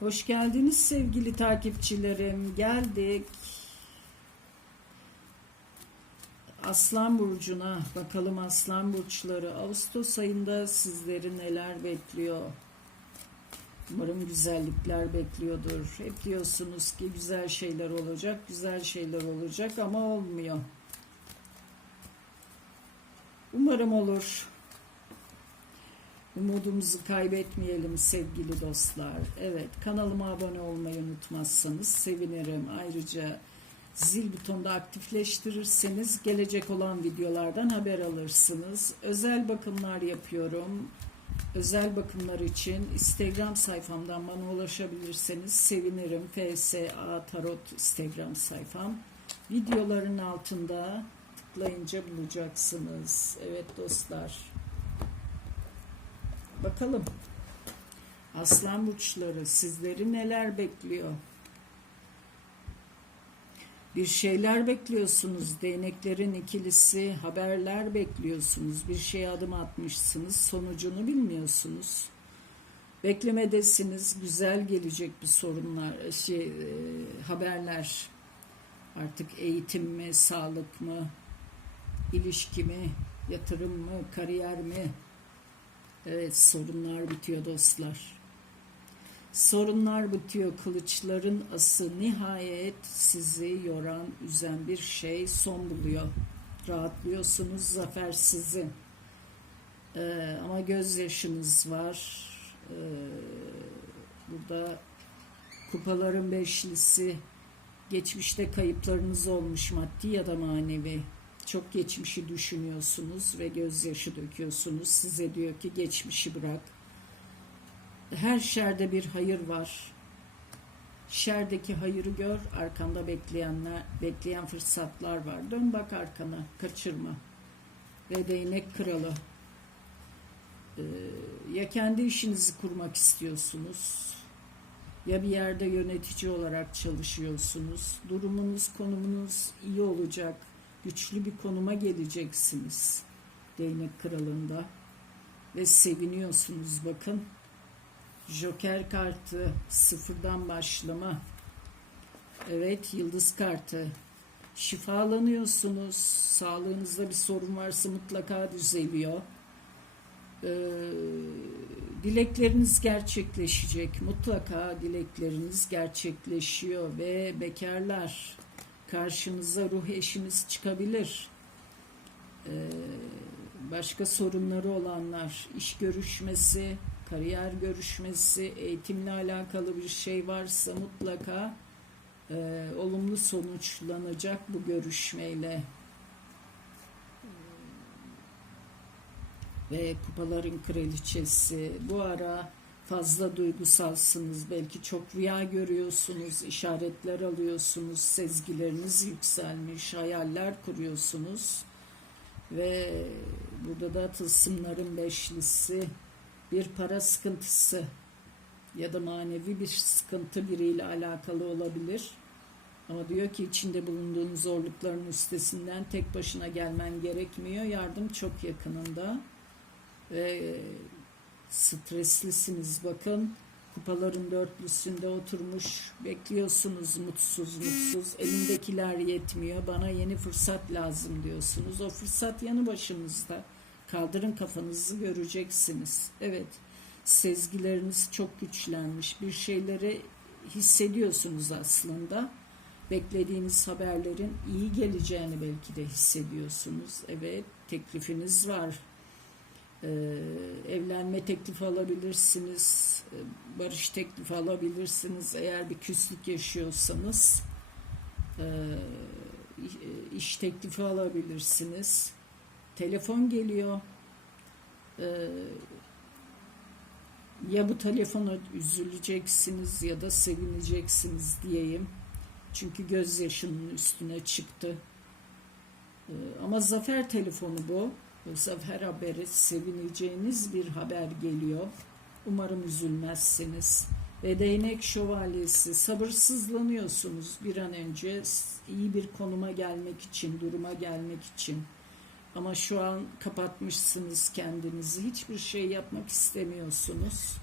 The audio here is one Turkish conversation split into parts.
Hoş geldiniz sevgili takipçilerim. Geldik. Aslan burcuna bakalım Aslan burçları Ağustos ayında sizleri neler bekliyor? Umarım güzellikler bekliyordur. Hep diyorsunuz ki güzel şeyler olacak, güzel şeyler olacak ama olmuyor. Umarım olur. Umudumuzu kaybetmeyelim sevgili dostlar. Evet kanalıma abone olmayı unutmazsanız sevinirim. Ayrıca zil butonunu aktifleştirirseniz gelecek olan videolardan haber alırsınız. Özel bakımlar yapıyorum. Özel bakımlar için Instagram sayfamdan bana ulaşabilirseniz sevinirim. FSA Tarot Instagram sayfam. Videoların altında tıklayınca bulacaksınız. Evet dostlar. Bakalım. Aslan burçları sizleri neler bekliyor? Bir şeyler bekliyorsunuz. Değneklerin ikilisi, haberler bekliyorsunuz. Bir şeye adım atmışsınız. Sonucunu bilmiyorsunuz. Beklemedesiniz. Güzel gelecek bir sorunlar, şey, e, haberler. Artık eğitim mi, sağlık mı, ilişki mi, yatırım mı, kariyer mi? Evet sorunlar bitiyor dostlar. Sorunlar bitiyor. Kılıçların ası nihayet sizi yoran, üzen bir şey son buluyor. Rahatlıyorsunuz. Zafer sizin. Ee, ama gözyaşınız var. Ee, burada kupaların beşlisi geçmişte kayıplarınız olmuş maddi ya da manevi çok geçmişi düşünüyorsunuz ve gözyaşı döküyorsunuz. Size diyor ki geçmişi bırak. Her şerde bir hayır var. Şerdeki hayırı gör, arkanda bekleyenler, bekleyen fırsatlar var. Dön bak arkana, kaçırma. Ve değnek kralı. Ee, ya kendi işinizi kurmak istiyorsunuz, ya bir yerde yönetici olarak çalışıyorsunuz. Durumunuz, konumunuz iyi olacak güçlü bir konuma geleceksiniz. Değnek kralında. Ve seviniyorsunuz bakın. Joker kartı sıfırdan başlama. Evet yıldız kartı. Şifalanıyorsunuz. Sağlığınızda bir sorun varsa mutlaka düzeliyor. Ee, dilekleriniz gerçekleşecek. Mutlaka dilekleriniz gerçekleşiyor ve bekarlar karşınıza ruh eşiniz çıkabilir. Ee, başka sorunları olanlar, iş görüşmesi, kariyer görüşmesi, eğitimle alakalı bir şey varsa mutlaka e, olumlu sonuçlanacak bu görüşmeyle. Ve kupaların kraliçesi bu ara fazla duygusalsınız. Belki çok rüya görüyorsunuz, işaretler alıyorsunuz, sezgileriniz yükselmiş, hayaller kuruyorsunuz. Ve burada da tılsımların beşlisi bir para sıkıntısı ya da manevi bir sıkıntı biriyle alakalı olabilir. Ama diyor ki içinde bulunduğun zorlukların üstesinden tek başına gelmen gerekmiyor. Yardım çok yakınında. Ve streslisiniz bakın. Kupaların dörtlüsünde oturmuş bekliyorsunuz mutsuz mutsuz. Elindekiler yetmiyor. Bana yeni fırsat lazım diyorsunuz. O fırsat yanı başınızda. Kaldırın kafanızı göreceksiniz. Evet. Sezgileriniz çok güçlenmiş. Bir şeyleri hissediyorsunuz aslında. Beklediğiniz haberlerin iyi geleceğini belki de hissediyorsunuz. Evet, teklifiniz var ee, evlenme teklifi alabilirsiniz, e, barış teklifi alabilirsiniz eğer bir küslük yaşıyorsanız e, iş teklifi alabilirsiniz. Telefon geliyor. Ya bu telefona üzüleceksiniz ya da sevineceksiniz diyeyim. Çünkü gözyaşının üstüne çıktı. Ama zafer telefonu bu. Sefer haberi sevineceğiniz bir haber geliyor. Umarım üzülmezsiniz. Ve değnek şövalyesi sabırsızlanıyorsunuz bir an önce iyi bir konuma gelmek için, duruma gelmek için. Ama şu an kapatmışsınız kendinizi. Hiçbir şey yapmak istemiyorsunuz.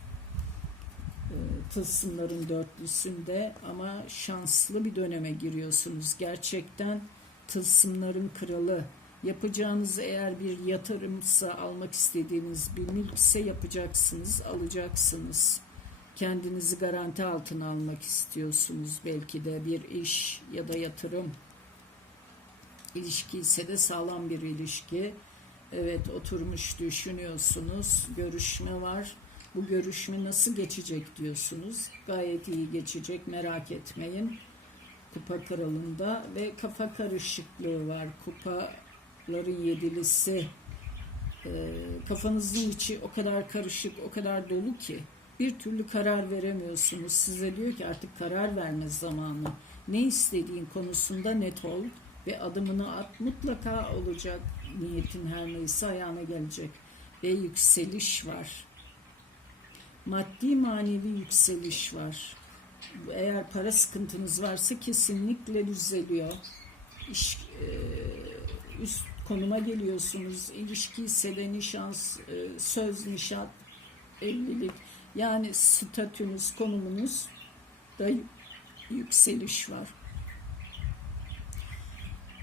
Ee, tılsımların dörtlüsünde ama şanslı bir döneme giriyorsunuz. Gerçekten tılsımların kralı. Yapacağınız eğer bir yatırımsa almak istediğiniz bir mülkse yapacaksınız, alacaksınız. Kendinizi garanti altına almak istiyorsunuz. Belki de bir iş ya da yatırım. İlişki ise de sağlam bir ilişki. Evet oturmuş düşünüyorsunuz. Görüşme var. Bu görüşme nasıl geçecek diyorsunuz. Gayet iyi geçecek merak etmeyin. Kupa kralında ve kafa karışıklığı var. Kupaların yedilisi. Ee, kafanızın içi o kadar karışık, o kadar dolu ki bir türlü karar veremiyorsunuz. Size diyor ki artık karar verme zamanı. Ne istediğin konusunda net ol ve adımını at. Mutlaka olacak niyetin her neyse ayağına gelecek. Ve yükseliş var. Maddi manevi yükseliş var. Eğer para sıkıntınız varsa kesinlikle düzeliyor. İş, e, üst konuma geliyorsunuz. İlişki ise de nişan, e, söz, nişan, evlilik. Yani statünüz, konumunuz da yükseliş var.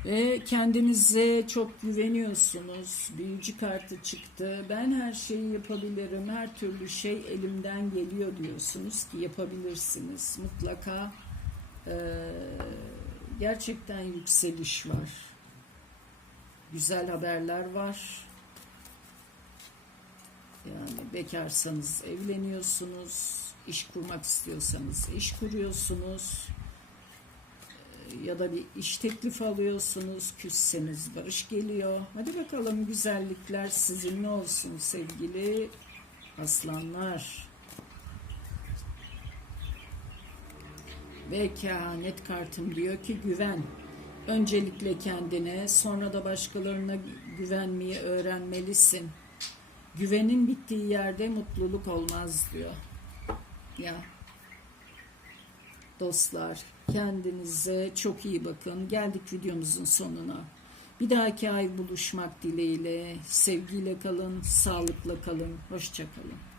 Ve kendinize çok güveniyorsunuz. Büyücü kartı çıktı. Ben her şeyi yapabilirim. Her türlü şey elimden geliyor diyorsunuz ki yapabilirsiniz. Mutlaka e, gerçekten yükseliş var. Güzel haberler var. Yani bekarsanız evleniyorsunuz, iş kurmak istiyorsanız iş kuruyorsunuz ya da bir iş teklifi alıyorsunuz, küsseniz barış geliyor. Hadi bakalım güzellikler sizinle olsun sevgili aslanlar. Ve kehanet kartım diyor ki güven. Öncelikle kendine, sonra da başkalarına güvenmeyi öğrenmelisin. Güvenin bittiği yerde mutluluk olmaz diyor. Ya dostlar kendinize çok iyi bakın. Geldik videomuzun sonuna. Bir dahaki ay buluşmak dileğiyle sevgiyle kalın, sağlıkla kalın, hoşça kalın.